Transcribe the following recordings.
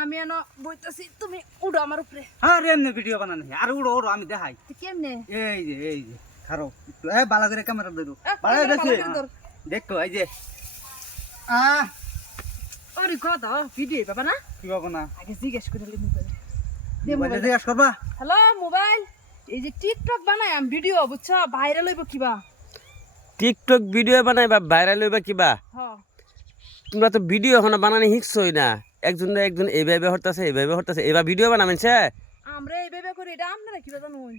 আমি এনো বইতাছি তুমি উড়ো আমার উপরে। হ্যাঁ এমনি ভিডিও বানানো আর উড়ো উড়ো আমি দেখাই। কেমনে? এই যে এই যে খারো। এ বালা করে ক্যামেরা ধরো। বালা ক্যামেরা দেখছি ভালো করে ধর। দেখো এই যে। আহ ওরে কথা ভিডিও বাবা না? কি বাবু না? আগে জিজ্ঞেস করে মোবাইল। দে মোবাইলে মোবাইল। জিজ্ঞাসা করবা? Hello mobile. এই যে টিকটক বানাই আমি ভিডিও বুঝছ? ভাইরাল হইব কিবা? টিকটক ভিডিও বানাইবা ভাইরাল হইবা কিবা? হ। তোমরা তো ভিডিও এখন বানানি শিখছই না। একজন একজন এইভাবে হরতাছে এইভাবে হরতাছে। এবার ভিডিও বানাবেনছে আমরা এইভাবে করি এটা আপনারা কিবা জানুন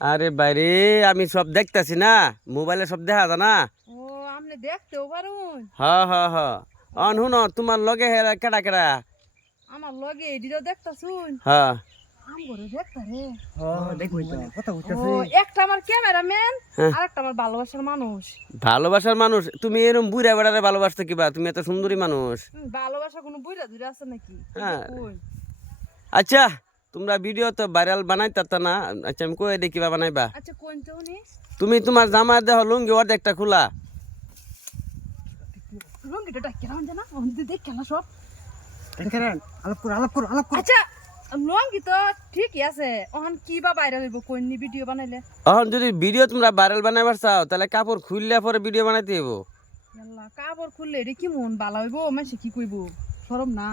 আরে বাইরে আমি সব দেখতাছি না। মোবাইলে সব দেখা যায় না। ও আপনি দেখতেও পারুন। হ হ হ। অন শুনো তোমার লগে হেরা কেডা কেডা? আমার লগে এডিটও দেখতাছুন। হ্যাঁ আম করে দেখতা রে ও দেখো তো। কথা ও হইতাছে একটা আমার ক্যামেরাম্যান হ্যাঁ। ভালোবাসার মানুষ। তুমি এরকম বুড়া বেড়ারে ভালোবাসতে কিবা তুমি এত সুন্দরী মানুষ। ভালোবাসা কোনো বুইরা দুইরা আছে নাকি? হ্যাঁ। আচ্ছা তোমরা ভিডিও তো ভাইরাল বানাইতা না? আচ্ছা আমি কয়ে কিবা বানাইবা? আচ্ছা তুমি তোমার জামার দেহ লুঙ্গি অর্ধেকটা খোলা। জানা দেখ খেলা সব। আলাপ করো আলাপ করো আলাপ করো। আচ্ছা লঙ্গি তো ঠিকই আছে। ওখান কি বা বাইরে হইব কোননি ভিডিও বানাইলে? এখন যদি ভিডিও তোমরা ভাইরাল বানাইবার চাও তাহলে কাপড় খুললে পরে ভিডিও বানাইতে হইব। আল্লাহ কাপড় খুললে এটা কি মন ভালো হইব? মাসে কি কইব? শরম না।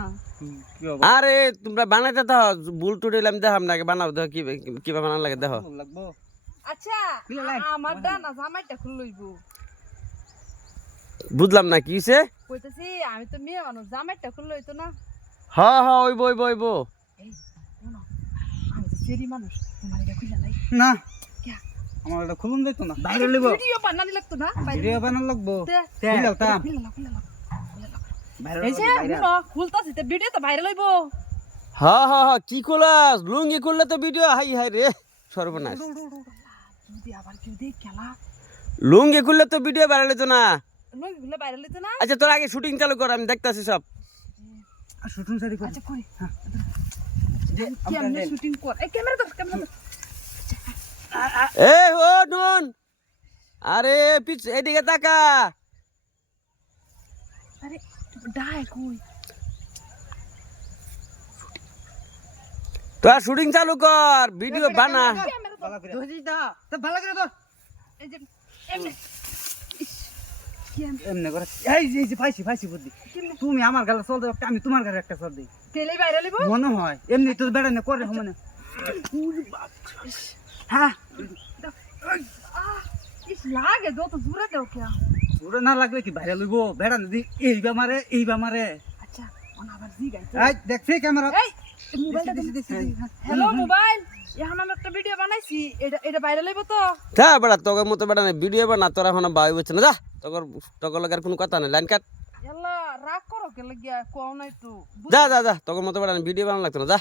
আরে তোমরা বানাইতে তো ভুল টুটিল আমি দেখাম না বানাও দেখো কি কিবা বানান লাগে দেখো। আচ্ছা। আমার ডানা জামাইটা খুল বুঝলাম না কি হইছে? কইতেছি আমি তো মেয়ে মানুষ জামাইটা খুল লইতো না। হ হ ওইব ওইব ওইব তো না। আমার এটা খুলুন যাইতো না। বাইরে লিব ভিডিও বানানি লাগতো না? ভিডিও বানান লাগবো। তে- এই যে খুলতাছি তো ভিডিও তো ভাইরাল হইব কি খোলাস? লুঙ্গি খুললে তো ভিডিও হাই হাই রে সর্বনাশ। যদি আবার কেউ লুঙ্গি খুললে তো ভিডিও ভাইরাল হইতো না। লঙ্গি খুলে ভাইরাল হইতো না? আচ্ছা তোর আগে শুটিং চালু কর আমি দেখতাছি সব। শুটিং সারি করি। আচ্ছা করি কেমনে শুটিং কর এই ক্যামেরা ধর ক্যামেরা এ ও নুন। আরে পিছ এদিকে তাকা। আরে ডাই কই? তোর শুটিং চালু কর ভিডিও বানা। দা তো ভালো করে। ধর এই যে এমনে। এমনি? করে এই যে পাইছি পাইছি বুদ্ধি। তুমি আমার গালে চল দাও আমি তোমার গালে একটা চল দিই। তেলেই ভাইরাল হইব মনে হয়। এমনি তো বেড়া না করে মনে হ্যাঁ। লাগে যত দূরে দেও কে? পুরো না লাগলে কি বাইরে লইব? বেড়া না দি এই মারে এই মারে আচ্ছা ওনা আবার জিগাই এই দেখছি ক্যামেরা। এই মোবাইলটা হ্যালো মোবাইল। এখন আমি একটা ভিডিও বানাইছি এটা এটা ভাইরাল হইব তো? তা বেড়া তোকে মতো বেড়া নেই। ভিডিও বানা তোরা এখন বাই বলছে না। যা তোর তোর লাগার কোনো কথা নেই। Line cut. রাগ করো কে লাগিয়া কোও নাই তো। যা যা যা তোর মতো বেড়া ভিডিও বানানো লাগতো না, যা।